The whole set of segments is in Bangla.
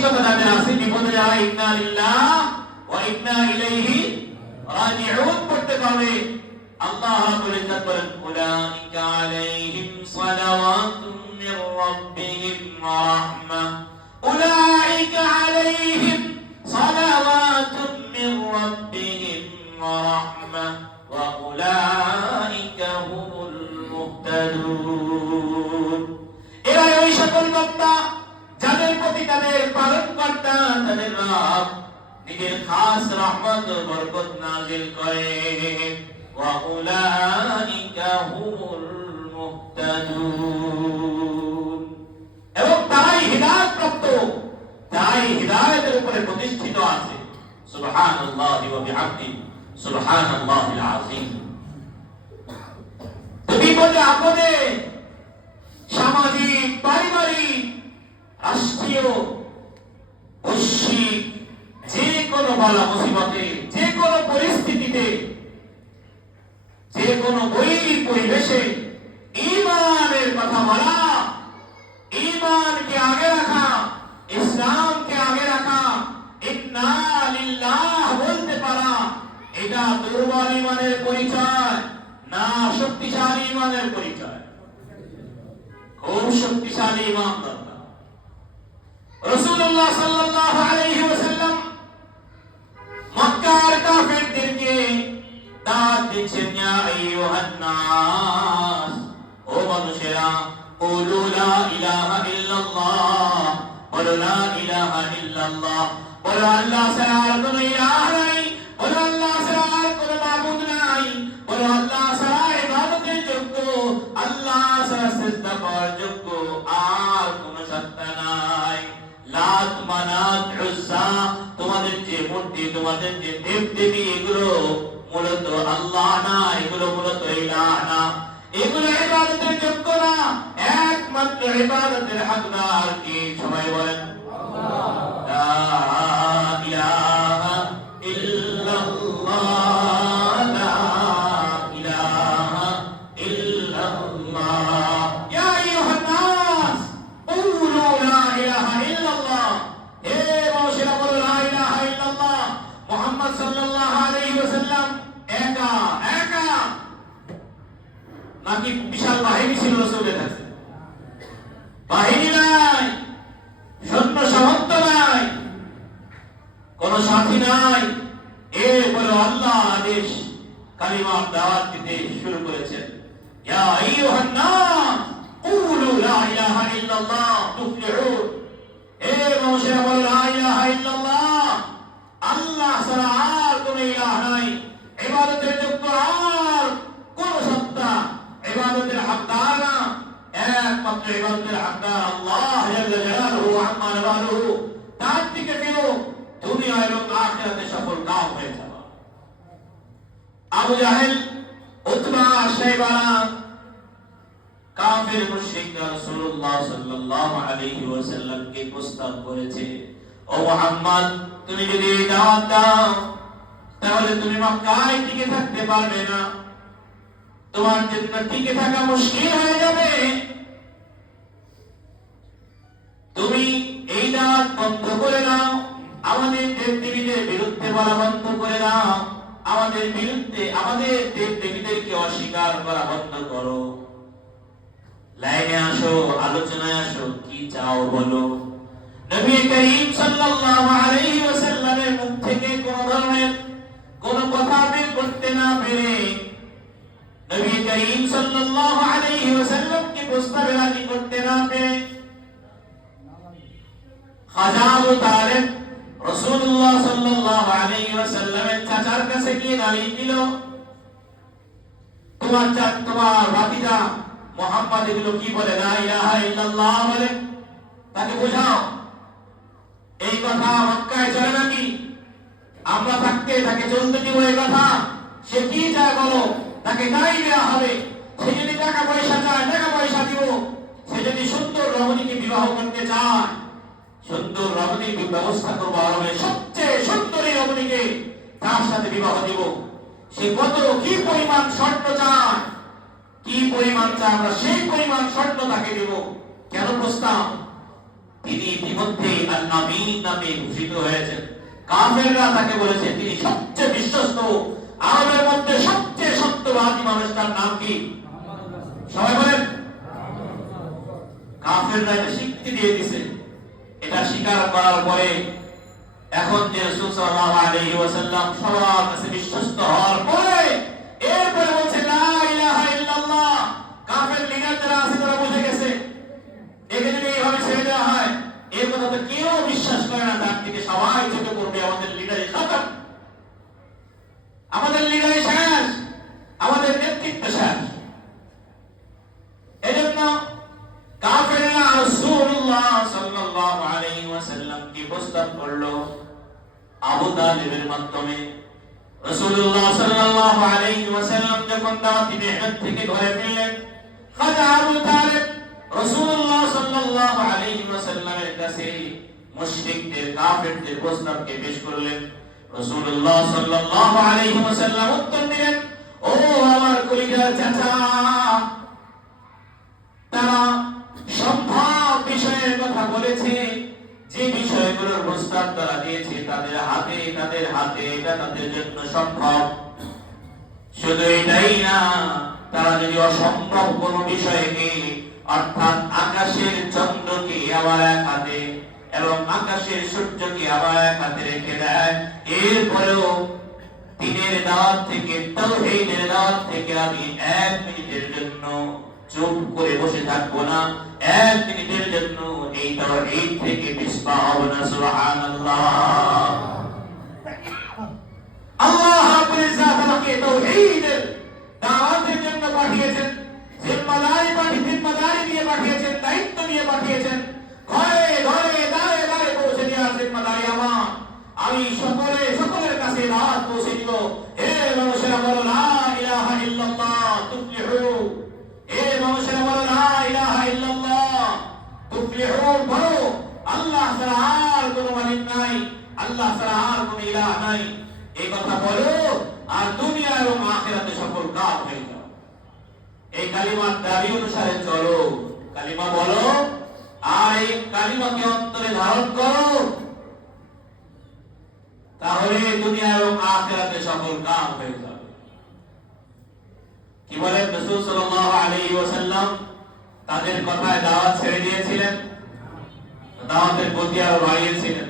মানসিকতা যাদের আছে, বিপদে যারা ইন্না লিল্লাহ ওয়া ইন্না ইলাইহি রাজিউন পড়তে পারবে। আল্লাহ রাব্বুল ইজ্জত বলেন, উলাইকা আলাইহিম সালাওয়াতুম মির রাব্বিহিম ওয়া রাহমাহ, উলাইকা আলাইহিম সালাওয়াতুম মির রাব্বিহিম ওয়া রাহমাহ ওয়া উলাইকা হুমুল মুহতাদুন। এরা ওই সকল বান্দা যাদের প্রতি তাদের পালনকর্তা তাদের রব নিজের খাস রহমত ও বরকত নাযিল করে। ওয়া উলাইকা হুমুল মুহতাদুন। এবং তারাই হিদায়াত প্রাপ্ত, তারাই হিদায়াতের উপরে প্রতিষ্ঠিত আছে। সুবহানাল্লাহি ওয়া বিহামদিহি, সুবহানাল্লাহিল আযীম। বিপদে আপদে, সামাজিক, পারিবারিক, রাষ্ট্রীয়, বৈশ্বিক যে কোনো বালা মুসিবতে, যে কোনো পরিস্থিতিতে, যে কোনো পরিবেশে ঈমানের কথা বলা, ঈমানকে আগে রাখা, ইসলামকে আগে রাখা, ইন্না লিল্লাহ বলতে পারা, এটা দুর্বল ঈমানের পরিচয় না শক্তিশালী ঈমানের পরিচয়? খুব শক্তিশালী ঈমান দরকার। রাসূলুল্লাহ সাল্লাল্লাহু আলাইহি ওয়াসাল্লাম মক্কার কাফেরদেরকে দাওয়াত দিচ্ছেন, ইয়া আইয়ুহান নাস, ও মানুষেরা, কুলু লা ইলাহা ইল্লাল্লাহ, বলো লা ইলাহা ইল্লাল্লাহ, বলো আল্লাহ ছাড়া আর কোনো ইলাহ নাই, বলো আল্লাহ ছাড়া আর কোনো মাবুদ নাই, বলো আল্লাহ ছাড়া ইবাদতের যোগ্য, আল্লাহ ছাড়া সিজদা করার যোগ্য আর কোনো সত্তা নাই। লাত, মানাত, উজ্জা, তোমাদের যে মূর্তি, তোমাদের যে দেবদেবী, এগুলো মূলত আল্লাহ না, এগুলো মূলত ইলাহ না, এগুলো ইবাদতের যোগ্য না। একমাত্র ইবাদতের হকদার কে? সবাই বলেন আল্লাহ। লা ইলাহা ইল্লাল্লাহ, লা ইলাহা ইল্লাল্লাহ। ইয়া আইয়ুহান নাস, কুলু লা ইলাহা ইল্লাল্লাহ, হে মানুষেরা বলো লা ইলাহা ইল্লাল্লাহ। মুহাম্মদ সাল্লাল্লাহু আলাইহি ওয়াসাল্লাম একা একা নাকি বিশাল বাহিনী ছিল রাসূলের কাছে? বাহিনী নাই, সৈন্য সামন্ত নাই, কোন সাথী নাই। এরপরে আল্লাহ আদেশ কালিমার দাওয়াত দিতে শুরু করেছেন, ইয়া আইয়ুহান নাস কুলু লা ইলাহা ইল্লাল্লাহ তুফলিহুন। হে মানুষেরা বলো লা ইলাহা ইল্লাল্লাহ, আল্লাহ ছাড়া আর কোনো ইলাহ নাই, ইবাদতের যোগ্য আর কোন সত্তা, ইবাদতের হকদার না, একমাত্র ইবাদতের হকদার আল্লাহ জাল্লা জালালুহু আম্মা নাবালুহু। তার দিকে ফিরো, দুনিয়া এবং আখিরাতে সফল কাম হয়ে যাবে। আবু জাহেল, উতবা, শাইবা, কাফির মুশরিকরা রাসূলুল্লাহ সাল্লাল্লাহু আলাইহি ওয়াসাল্লামকে প্রস্তাব করেছে, ও মুহাম্মদ, তুমি যদি দাওয়াত দাও তাহলে তুমি মক্কায় টিকে থাকতে পারবে না, তোমার জন্য টিকে থাকা মুশকিল হয়ে যাবে। তুমি এই দাওয়াত বন্ধ করে দাও, আমাদের দেবদেবীদের বিরুদ্ধে বলা বন্ধ করে দাও, আমাদের বিরুদ্ধে আমাদের দেবদেবীদেরকে অস্বীকার করা বন্ধ করো। লাইনে আসো, আলোচনায় আসো, কি চাও বলো। নবী করিম সাল্লাল্লাহু আলাইহি ওয়াসাল্লামের মুখ থেকে কোন ধরনের কোন কথা বের করতে না পেরে নবী করিম সাল্লাল্লাহু আলাইহি ওয়াসাল্লামকে প্রস্তাবে রাজি করতে না পেরে হাজারো তালেব রাসূলুল্লাহ সাল্লাল্লাহু আলাইহি ওয়াসাল্লামের চাচার কাছে গিয়ে দাঁড়িয়ে দিল, তোমার ভাতিজা মুহাম্মদ এগুলো কি বলে, লা ইলাহা ইল্লাল্লাহ বলে, তাকে বোঝাও। এই কথা মক্কায় চলে নাকি? আমরা থাকতে তাকে চলতে দিব এই কথা? সে কি চায় বলো, তাকে তাই দেওয়া হবে। সে যদি টাকা পয়সা চায়, টাকা পয়সা দিব। সে যদি সুন্দর রমণীকে বিবাহ করতে চায়, সুন্দর রমণীর ব্যবস্থা করবো, আরবের সবচেয়ে সুন্দরী রমণীকে তার সাথে বিবাহ দিব। সে কত কি পরিমাণ স্বর্ণ চায়, কি পরিমাণ চায়, আমরা সেই পরিমাণ স্বর্ণ তাকে দেব। কেন প্রস্তাব? তিনি ইতিমধ্যে আল-আমিন নামে ঘোষিত হয়েছেন। কাফেররা তাকে বলেছে তিনি সবচেয়ে বিশ্বস্ত, আরবের মধ্যে সবচেয়ে সত্যবাদী মানুষটার নাম কি? সবাই বলেন। কাফেররা এটা স্বীকৃতি দিয়ে দিয়েছে। এটা স্বীকার করার পরে এখন যে রাসূল সাল্লাল্লাহু আলাইহি ওয়াসাল্লাম সবার কাছে বিশ্বস্ত হওয়ার পরে এরপরে বলছে লা ইলাহা ইল্লাল্লাহ। কাফের লিডার যারা আছে তারা বুঝে গেছে একে যদি এইভাবে ছেড়ে দেওয়া হয় এর কথা তো কেউ বিশ্বাস করে না, তার থেকে সবাই চোখে পড়বে আমাদের লিডারই খতম, আমাদের লিডারই শেষ, আমাদের নেতৃত্ব শেষ। এজন্য কাফেররা রাসূলুল্লাহ সাল্লাল্লাহু আলাইহি ওয়াসাল্লামকে প্রস্তাব করলো আবু তালিবের মাধ্যমে। রাসূলুল্লাহ সাল্লাল্লাহু আলাইহি ওয়াসাল্লাম যখন দাওয়াতি মেহনত থেকে ঘরে ফিরলেন, খাজা আবু তালিব রাসূলুল্লাহ সাল্লাল্লাহু আলাইহি ওয়াসাল্লামের কাছে মুশরিকদের কাফেরদের প্রস্তাবকে পেশ করলেন। রাসূলুল্লাহ সাল্লাল্লাহু আলাইহি ওয়াসাল্লাম উত্তর দিলেন, ও আমার কলিজার চাচা, তারা সম্ভব বিষয়ের কথা বলেছে, যে বিষয়গুলোর প্রস্তাব তারা দিয়েছে তাদের হাতে এটা তাদের জন্য সম্ভব। শুধু এটাই না, তারা যদি অসম্ভব কোন বিষয়কে অর্থাৎ আকাশের চন্দ্রকে আবার এক হাতে এবং আকাশের সূর্যকে আবার এক হাতে রেখে দেয়, এরপরেও দ্বীনের দাওয়াত থেকে, তাওহীদের দাওয়াত থেকে আমি 1 মিনিটের জন্য চুপ করে বসে থাকবো না, 1 মিনিটের জন্য এই তাওহীদ থেকে পিছপা হব না। সুবহানাল্লাহ। আল্লাহ রাব্বুল ইজ্জাত আমাকে তাওহীদের দাওয়াতের জন্য পাঠিয়েছেন, জিম্মাদারি দিয়ে পাঠিয়েছেন, দায়িত্ব দিয়ে পাঠিয়েছেন। ঘরে ঘরে দাঁড়ে দাঁড়ে পৌঁছে দেওয়ার জিম্মাদারি আমার। আমি সকলের কাছে দাওয়াত পৌঁছে দিব। হে মানুষেরা বলো লা ইলাহা ইল্লাল্লাহ তুফলিহু। হে মানুষেরা বলো লা ইলাহা ইল্লাল্লাহ তুফলিহু। বলো আল্লাহ ছাড়া আর কোনো মালিক নাই, আল্লাহ ছাড়া আর কোনো ইলাহ নাই, এই কথা বলো আর দুনিয়া এবং আখিরাতে সফল কাজ হয়ে যাও। এই কালিমার দাবি অনুসারে চলো, কালিমা বলো আর এই কালিমাকে অন্তরে ধারণ করো, তাহলে দুনিয়া এবং আখিরাতে সফল কাজ হয়ে যাবে। কি বলেন রাসূল সাল্লাল্লাহু আলাইহি ওয়াসাল্লাম তাদের কথায় দাওয়াত ছেড়ে দিয়েছিলেন, দাওয়াতের গতি আরো বাড়িয়েছিলেন,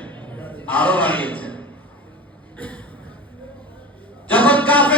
আরো বাড়িয়েছেন। যখন কাফের